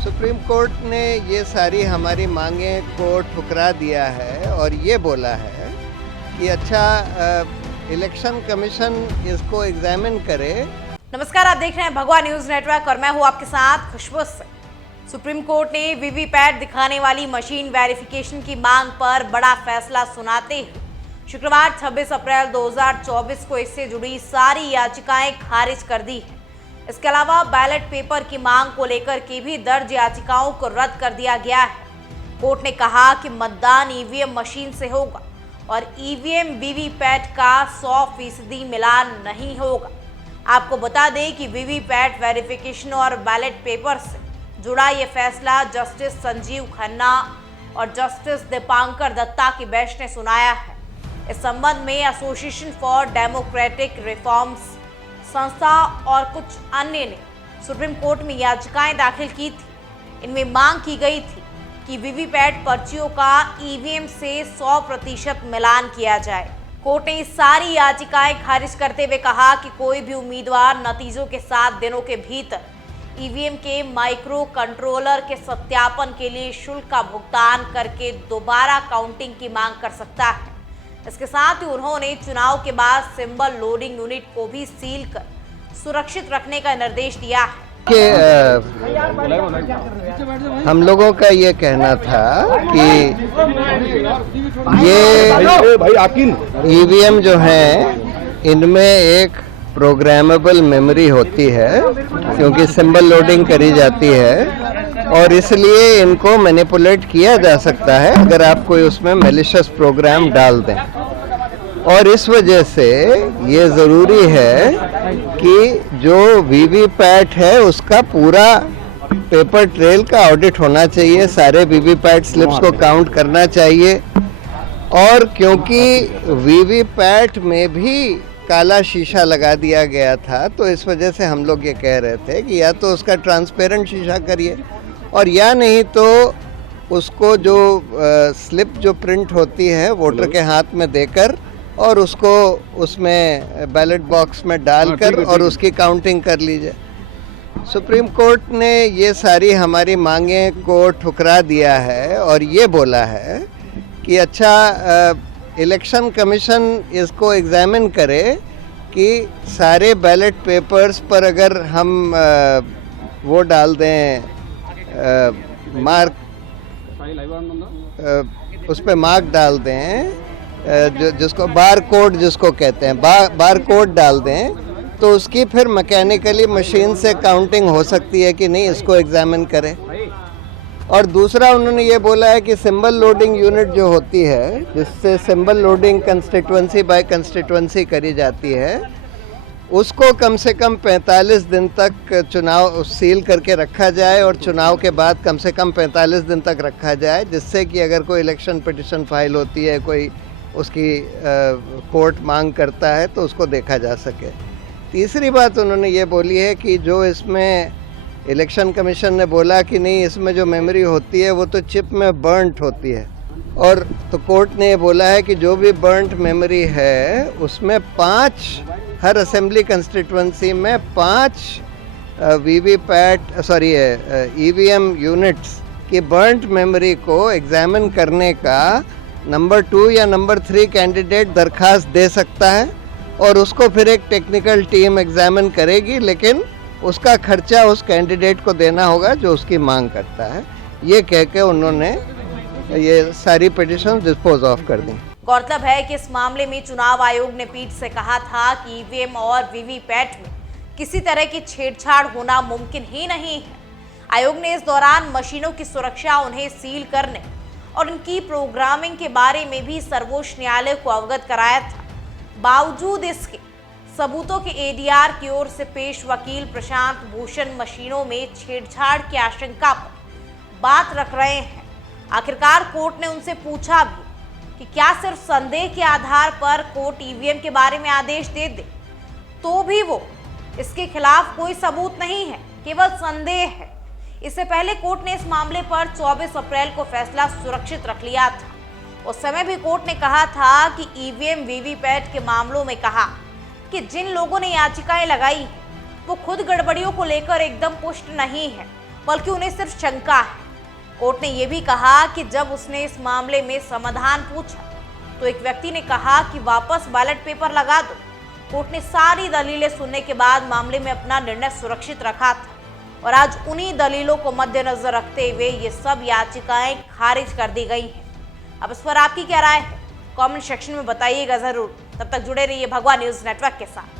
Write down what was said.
Supreme court ने ये सारी हमारी मांगें को ठुकरा दिया है और ये बोला है कि अच्छा इलेक्शन कमीशन इसको एग्जामिन करे। नमस्कार, आप देख रहे हैं भगवा न्यूज नेटवर्क और मैं हूं आपके साथ खुशबू से। सुप्रीम कोर्ट ने वीवीपैट दिखाने वाली मशीन वेरिफिकेशन की मांग पर बड़ा फैसला सुनाते हुए शुक्रवार 26 अप्रैल 2024 को इससे जुड़ी सारी याचिकाएं खारिज कर दी है। इसके अलावा बैलेट पेपर की मांग को लेकर के भी दर्ज याचिकाओं को रद्द कर दिया गया है। कोर्ट ने कहा कि मतदान ईवीएम मशीन से होगा और ईवीएम वीवीपैट का 100% मिलान नहीं होगा। आपको बता दें कि वीवीपैट वेरिफिकेशन और बैलेट पेपर से जुड़ा ये फैसला जस्टिस संजीव खन्ना और जस्टिस दीपांकर दत्ता की बेंच ने सुनाया है। इस संबंध में एसोसिएशन फॉर डेमोक्रेटिक रिफॉर्म्स संस्था और कुछ अन्य ने सुप्रीम कोर्ट में याचिकाएं दाखिल की थी। इनमें मांग की गई थी कि वीवीपैट पर्चियों का ईवीएम से 100% मिलान किया जाए। कोर्ट ने सारी याचिकाएं खारिज करते हुए कहा कि कोई भी उम्मीदवार नतीजों के 7 दिनों के भीतर ईवीएम के माइक्रो कंट्रोलर के सत्यापन के लिए शुल्क का भुगतान करके दोबारा काउंटिंग की मांग कर सकता है। इसके साथ ही उन्होंने चुनाव के बाद सिंबल लोडिंग यूनिट को भी सील कर सुरक्षित रखने का निर्देश दिया है। हम लोगों का ये कहना था कि ये ईवीएम जो है इनमें एक प्रोग्रामेबल मेमोरी होती है क्योंकि सिंबल लोडिंग करी जाती है और इसलिए इनको मैनिपुलेट किया जा सकता है अगर आप कोई उसमें मैलिशियस प्रोग्राम डाल दें। और इस वजह से ये ज़रूरी है कि जो वीवीपैट है उसका पूरा पेपर ट्रेल का ऑडिट होना चाहिए, सारे वीवीपैट स्लिप्स को काउंट करना चाहिए। और क्योंकि वीवीपैट में भी काला शीशा लगा दिया गया था तो इस वजह से हम लोग ये कह रहे थे कि या तो उसका ट्रांसपेरेंट शीशा करिए और या नहीं तो उसको जो स्लिप जो प्रिंट होती है वोटर के हाथ में देकर और उसको उसमें बैलेट बॉक्स में डालकर और उसकी काउंटिंग कर लीजिए। सुप्रीम कोर्ट ने ये सारी हमारी मांगें को ठुकरा दिया है और ये बोला है कि अच्छा इलेक्शन कमीशन इसको एग्जामिन करे कि सारे बैलेट पेपर्स पर अगर हम वो डाल दें मार्क, उस पर मार्क डाल दें जिसको बार कोड जिसको कहते हैं बार कोड डाल दें तो उसकी फिर मैकेनिकली मशीन से काउंटिंग हो सकती है कि नहीं, इसको एग्जामिन करें। और दूसरा उन्होंने ये बोला है कि सिंबल लोडिंग यूनिट जो होती है जिससे symbol loading constituency by constituency करी जाती है उसको कम से कम 45 दिन तक चुनाव सील करके रखा जाए और चुनाव के बाद कम से कम 45 दिन तक रखा जाए, जिससे कि अगर कोई इलेक्शन पिटिशन फाइल होती है, कोई उसकी कोर्ट मांग करता है तो उसको देखा जा सके। तीसरी बात उन्होंने ये बोली है कि जो इसमें इलेक्शन कमीशन ने बोला कि नहीं इसमें जो मेमोरी होती है वो तो चिप में बर्न्ट होती है और तो कोर्ट ने ये बोला है कि जो भी बर्न्ट मेमोरी है उसमें 5 हर असेंबली कंस्टिट्यूएंसी में 5 ईवीएम यूनिट्स की बर्न्ट मेमोरी को एग्जामिन करने का नंबर 2 या नंबर 3 कैंडिडेट दरखास्त दे सकता है और उसको फिर एक टेक्निकल टीम एग्जामिन करेगी, लेकिन उसका खर्चा उस कैंडिडेट को देना होगा जो उसकी मांग करता है। ये कह के उन्होंने ये सारी पिटिशन डिस्पोज ऑफ कर दी। गौरतलब है कि इस मामले में चुनाव आयोग ने पीठ से कहा था कि ईवीएम और वीवीपैट में किसी तरह की छेड़छाड़ होना मुमकिन ही नहीं है। आयोग ने इस दौरान मशीनों की सुरक्षा, उन्हें सील करने और उनकी प्रोग्रामिंग के बारे में भी सर्वोच्च न्यायालय को अवगत कराया था। बावजूद इसके सबूतों के एडीआर की ओर से पेश वकील प्रशांत भूषण मशीनों में छेड़छाड़ की आशंका पर बात रख रहे हैं। आखिरकार कोर्ट ने उनसे पूछा भी कि क्या सिर्फ संदेह के आधार पर कोर्ट ईवीएम के बारे में आदेश दे दे तो भी वो इसके खिलाफ कोई सबूत नहीं है, केवल संदेह है। इससे पहले कोर्ट ने इस मामले पर 24 अप्रैल को फैसला सुरक्षित रख लिया था। उस समय भी कोर्ट ने कहा था कि ईवीएम वीवीपैट के मामलों में कहा कि जिन लोगों ने याचिकाएं लगाई वो खुद गड़बड़ियों को लेकर एकदम पुष्ट नहीं है बल्कि उन्हें सिर्फ शंका है। कोर्ट ने यह भी कहा कि जब उसने इस मामले में समाधान पूछा तो एक व्यक्ति ने कहा कि वापस बैलेट पेपर लगा दो। कोर्ट ने सारी दलीलें सुनने के बाद मामले में अपना निर्णय सुरक्षित रखा था और आज उन्हीं दलीलों को मद्देनजर रखते हुए ये सब याचिकाएं खारिज कर दी गई हैं। अब इस पर आपकी क्या राय है, कमेंट सेक्शन में बताइएगा जरूर। तब तक जुड़े रहिए भगवा न्यूज़ नेटवर्क के साथ।